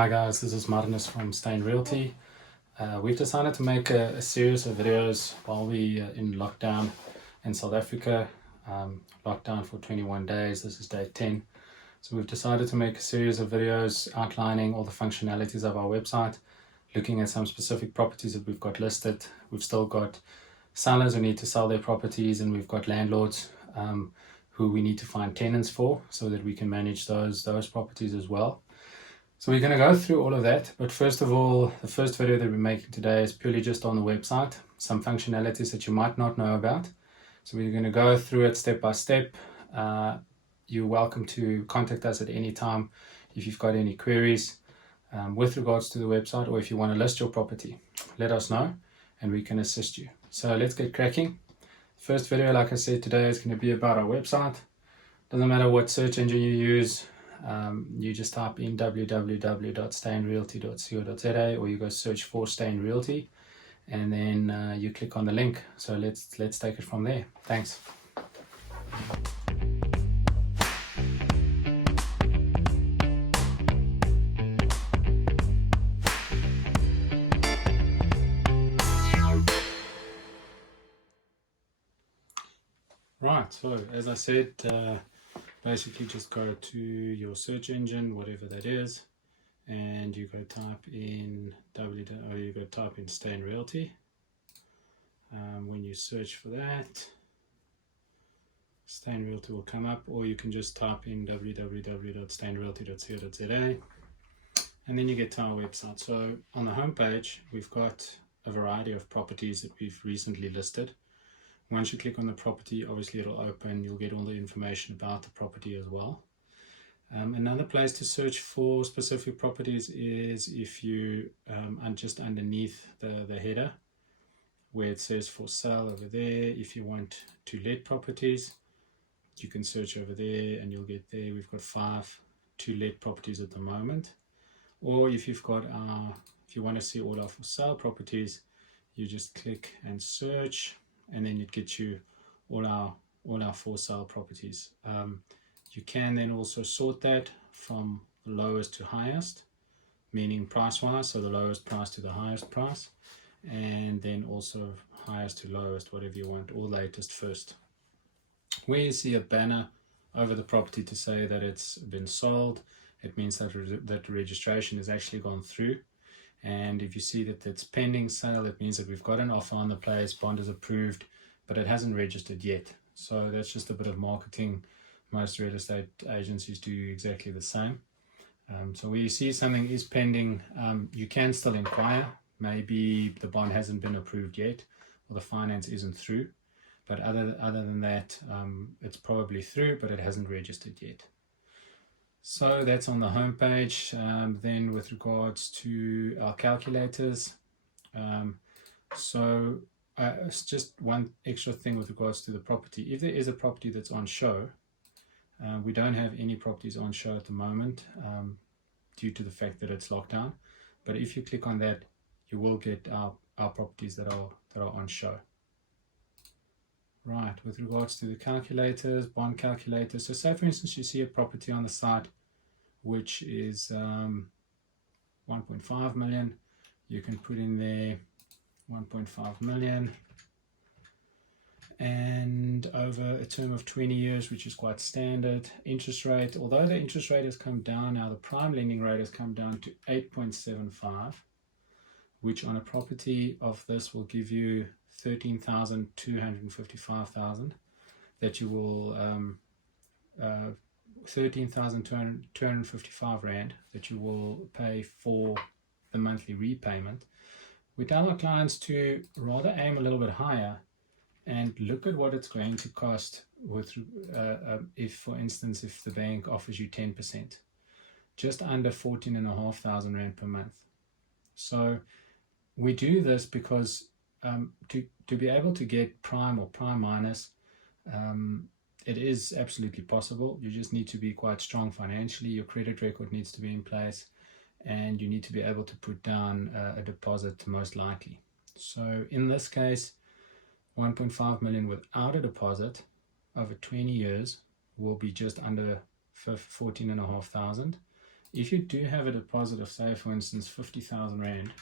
Hi guys, this is Marnus from Steyn Realty. We've decided to make a series of videos while we in lockdown in South Africa. Lockdown for 21 days, this is day 10. So we've decided to make a series of videos outlining all the functionalities of our website, looking at some specific properties that we've got listed. We've still got sellers who need to sell their properties, and we've got landlords who we need to find tenants for so that we can manage those properties as well. So we're going to go through all of that, but first of all, the first video that we're making today is purely just on the website, some functionalities that you might not know about. So we're going to go through it step by step. You're welcome to contact us at any time if you've got any queries with regards to the website, or if you want to list your property, let us know and we can assist you. So let's get cracking. First video, like I said, today is going to be about our website. Doesn't matter what search engine you use. You just type in www.steynrealty.co.za, or you go search for Steyn Realty, and then you click on the link. So let's take it from there. Thanks. Right, so as I said, basically just go to your search engine, whatever that is, and you go type in Steyn Realty. When you search for that, Steyn Realty will come up, or you can just type in www.steynrealty.co.za, and then you get to our website. So on the homepage, we've got a variety of properties that we've recently listed. Once you click on the property, obviously it'll open, you'll get all the information about the property as well. Another place to search for specific properties is if you just underneath the header where it says for sale over there. If you want to let properties, you can search over there and you'll get there. We've got 5 to let properties at the moment. Or if you've got if you want to see all our for sale properties, you just click and search, and then it gets you all our for sale properties. You can then also sort that from lowest to highest, meaning price wise, so the lowest price to the highest price, and then also highest to lowest, whatever you want, or latest first. Where you see a banner over the property to say that it's been sold, it means that the registration has actually gone through. And if you see that it's pending sale, it means that we've got an offer on the place, bond is approved, but it hasn't registered yet. So that's just a bit of marketing. Most real estate agencies do exactly the same. So where you see something is pending, you can still inquire. Maybe the bond hasn't been approved yet, or the finance isn't through. But other than that, it's probably through, but it hasn't registered yet. So that's on the homepage. Then with regards to our calculators, it's just one extra thing with regards to the property. If there is a property that's on show, we don't have any properties on show at the moment due to the fact that it's lockdown. But if you click on that, you will get our properties that are on show. Right, with regards to the calculators, bond calculators. So say for instance you see a property on the site which is 1.5 million. You can put in there 1.5 million, and over a term of 20 years, which is quite standard. Interest rate, although the interest rate has come down now, the prime lending rate has come down to 8.75, which on a property of this will give you 13,255,000 that you will 13,255 rand that you will pay for the monthly repayment. We tell our clients to rather aim a little bit higher and look at what it's going to cost with if, for instance, if the bank offers you 10%, just under 14,500 rand per month. So we do this because to be able to get prime or prime minus, it is absolutely possible. You just need to be quite strong financially. Your credit record needs to be in place, and you need to be able to put down a deposit most likely. So in this case, 1.5 million without a deposit over 20 years will be just under 14,500, if you do have a deposit of, say, for instance, 50,000 Rand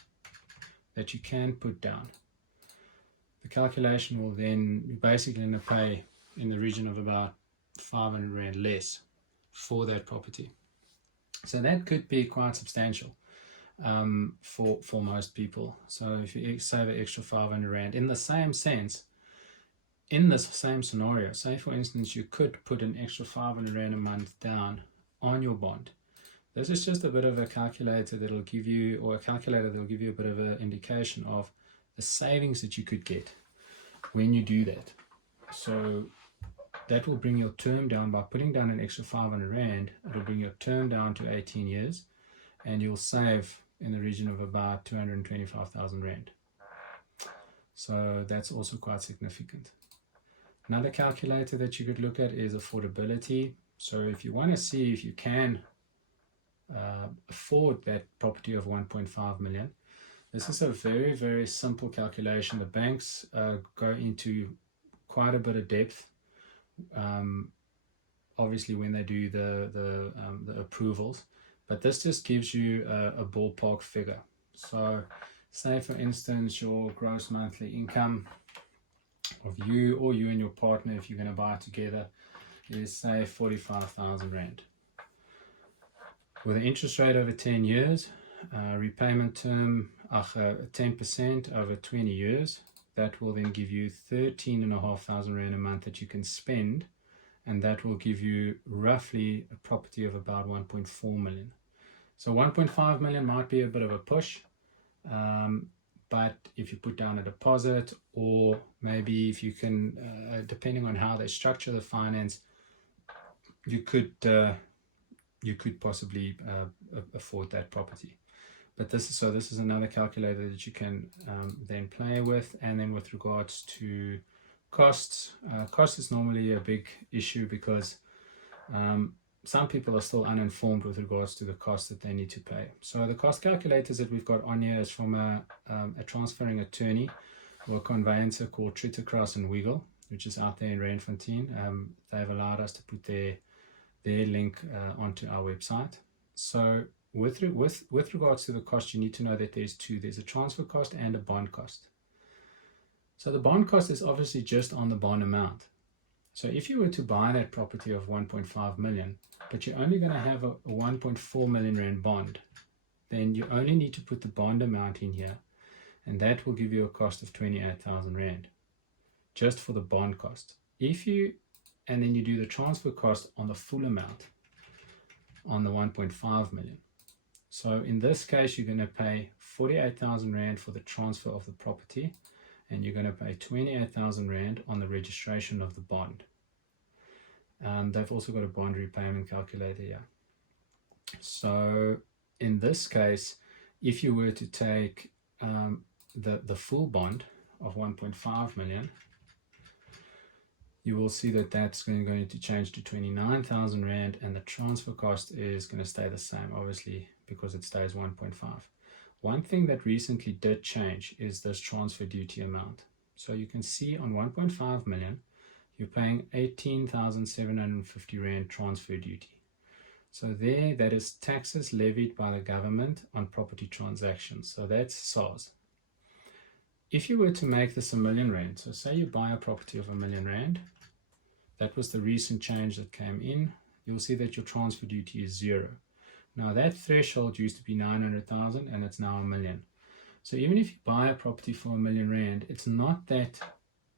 that you can put down, the calculation will then, you're basically going to pay in the region of about 500 Rand less for that property. So that could be quite substantial for most people. So if you save an extra 500 Rand, in the same sense, in this same scenario, say for instance, you could put an extra 500 Rand a month down on your bond. This is just a bit of a calculator that'll give you, or a calculator that'll give you a bit of an indication of the savings that you could get when you do that. So that will bring your term down by putting down an extra 500 Rand. It'll bring your term down to 18 years, and you'll save in the region of about 225,000 Rand. So that's also quite significant. Another calculator that you could look at is affordability. So if you want to see if you can afford that property of 1.5 million, this is a very, very simple calculation. The banks go into quite a bit of depth, obviously when they do the approvals, but this just gives you a ballpark figure. So say for instance your gross monthly income of you or you and your partner, if you're going to buy together, is say 45,000 Rand. With an interest rate over 10 years, repayment term 10% over 20 years, that will then give you 13,500 Rand a month that you can spend, and that will give you roughly a property of about 1.4 million. So 1.5 million might be a bit of a push, but if you put down a deposit, or maybe if you can, depending on how they structure the finance, you could possibly afford that property. But this is another calculator that you can then play with. And then with regards to costs, cost is normally a big issue because some people are still uninformed with regards to the cost that they need to pay. So the cost calculators that we've got on here is from a transferring attorney or a conveyancer called Tritter, Cross and Wiggle, which is out there in Randfontein. They've allowed us to put their link onto our website. So with regards to the cost, you need to know that there's two. There's a transfer cost and a bond cost. So the bond cost is obviously just on the bond amount. So if you were to buy that property of 1.5 million, but you're only going to have a 1.4 million Rand bond, then you only need to put the bond amount in here, and that will give you a cost of 28,000 Rand just for the bond cost. And then you do the transfer cost on the full amount on the 1.5 million. So in this case, you're going to pay 48,000 Rand for the transfer of the property, and you're going to pay 28,000 Rand on the registration of the bond. They've also got a bond repayment calculator here. So in this case, if you were to take the full bond of 1.5 million, you will see that that's going to change to 29,000 Rand, and the transfer cost is going to stay the same, obviously, because it stays 1.5. One thing that recently did change is this transfer duty amount. So you can see on 1.5 million, you're paying 18,750 Rand transfer duty. So there, that is taxes levied by the government on property transactions. So that's SARS. If you were to make this R1 million, so say you buy a property of R1 million, that was the recent change that came in, you'll see that your transfer duty is 0. Now that threshold used to be 900,000 and it's now R1 million. So even if you buy a property for R1 million, it's not that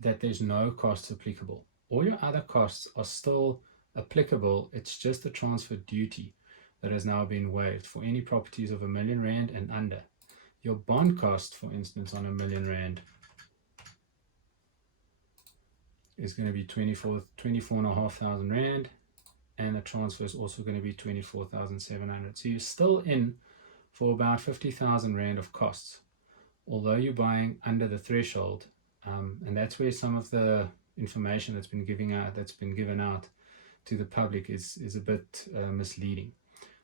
there's no costs applicable. All your other costs are still applicable. It's just the transfer duty that has now been waived for any properties of R1 million and under. Your bond cost, for instance, on R1 million is going to be 24,500 Rand, and the transfer is also going to be 24,700. So you're still in for about 50,000 Rand of costs, although you're buying under the threshold, and that's where some of the information that's been given out to the public is a bit misleading.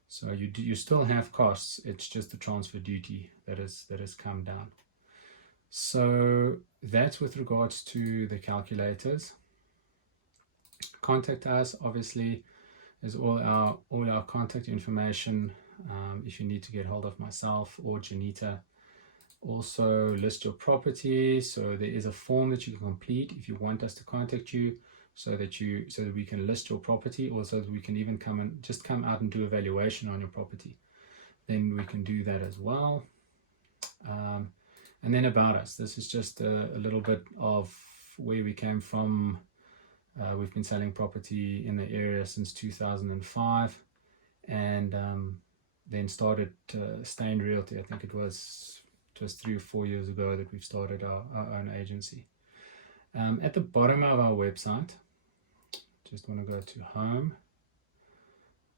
So you still have costs. It's just the transfer duty that has come down. So that's with regards to the calculators. Contact us, obviously, is all our contact information if you need to get hold of myself or Janita. Also list your property, so there is a form that you can complete if you want us to contact you, so that we can list your property, or so that we can even come out and do a valuation on your property. Then we can do that as well. And then about us. This is just a little bit of where we came from. We've been selling property in the area since 2005, and then started Steyn Realty. I think it was 3 or 4 years ago that we've started our own agency. At the bottom of our website, just want to go to home.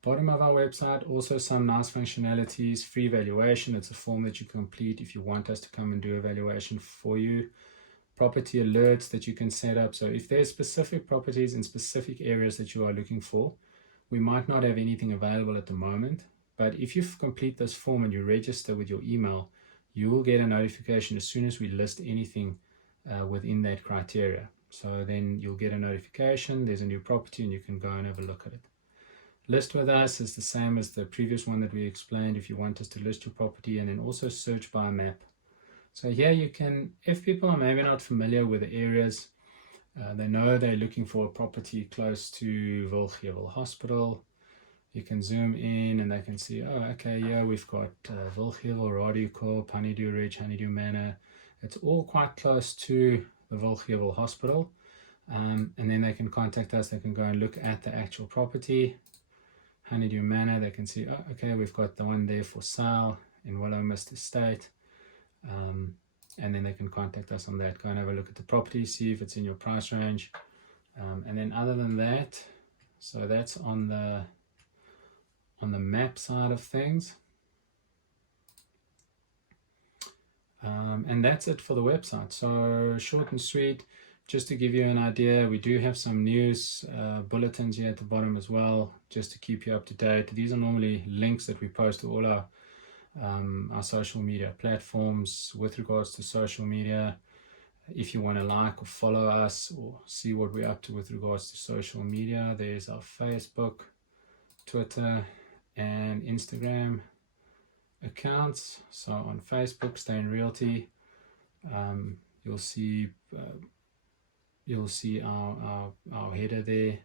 Bottom of our website, also some nice functionalities, free valuation. It's a form that you complete if you want us to come and do a valuation for you. Property alerts that you can set up. So if there's specific properties in specific areas that you are looking for, we might not have anything available at the moment, but if you complete this form and you register with your email, you will get a notification as soon as we list anything within that criteria. So then you'll get a notification, there's a new property, and you can go and have a look at it. List with us is the same as the previous one that we explained, if you want us to list your property, and then also search by map. So here you can, if people are maybe not familiar with the areas, they know they're looking for a property close to Wilgevel Hospital, you can zoom in and they can see, oh, okay, yeah, we've got Wilgevel, Radiokorp, Honeydew Ridge, Honeydew Manor. It's all quite close to the Wilgevel Hospital. And then they can contact us, they can go and look at the actual property. Honeydew Manor, they can see, oh, okay, we've got the one there for sale in Willowmist Estate. And then they can contact us on that, go and have a look at the property, see if it's in your price range. And then other than that, so that's on the map side of things. And that's it for the website. So short and sweet. Just to give you an idea, we do have some news bulletins here at the bottom as well, just to keep you up to date. These are normally links that we post to all our social media platforms with regards to social media. If you want to like or follow us or see what we're up to with regards to social media, there's our Facebook, Twitter, and Instagram accounts. So on Facebook, Steyn Realty, you'll see our header there,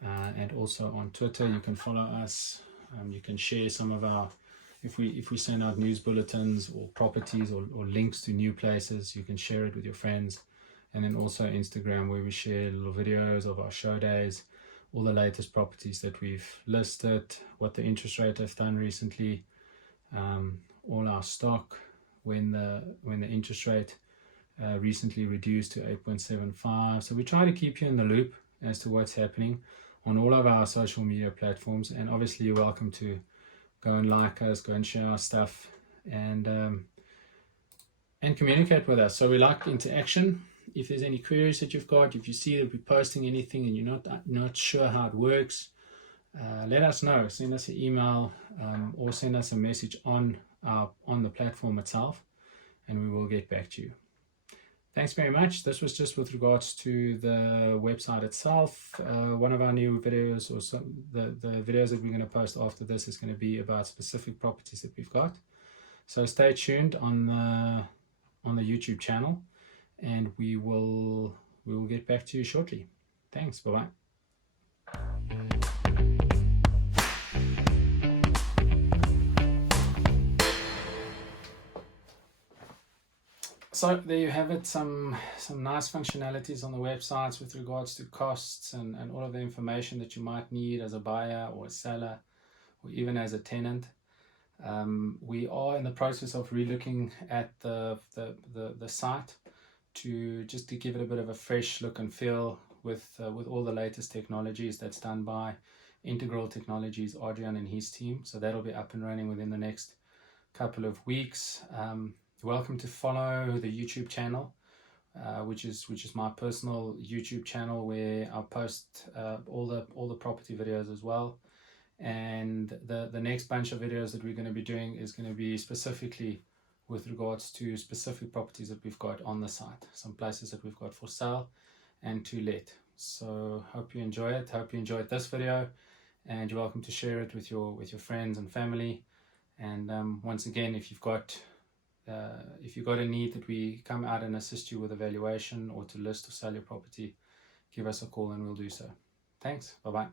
and also on Twitter you can follow us. You can share some of our, if we send out news bulletins or properties or links to new places, you can share it with your friends. And then also Instagram, where we share little videos of our show days, all the latest properties that we've listed, what the interest rate have done recently, all our stock, when the interest rate recently reduced to 8.75. So we try to keep you in the loop as to what's happening on all of our social media platforms. And obviously you're welcome to go and like us, go and share our stuff, and communicate with us. So we like interaction. If there's any queries that you've got, if you see that we're posting anything and you're not sure how it works, let us know. Send us an email, or send us a message on the platform itself, and we will get back to you. Thanks very much. This was just with regards to the website itself. One of our new videos, or the videos that we're going to post after this, is going to be about specific properties that we've got. So stay tuned on the YouTube channel, and we will get back to you shortly. Thanks. Bye-bye. So there you have it, some nice functionalities on the websites with regards to costs and all of the information that you might need as a buyer or a seller, or even as a tenant. We are in the process of relooking at the site to give it a bit of a fresh look and feel with all the latest technologies that's done by Integral Technologies, Adrian and his team. So that'll be up and running within the next couple of weeks. Welcome to follow the YouTube channel, which is my personal YouTube channel, where I post all the property videos as well. And the next bunch of videos that we're going to be doing is going to be specifically with regards to specific properties that we've got on the site, some places that we've got for sale and to let. So hope you enjoy it. Hope you enjoyed this video, and you're welcome to share it with your friends and family. And once again, if you've got a need that we come out and assist you with a valuation or to list or sell your property, give us a call and we'll do so. Thanks. Bye-bye.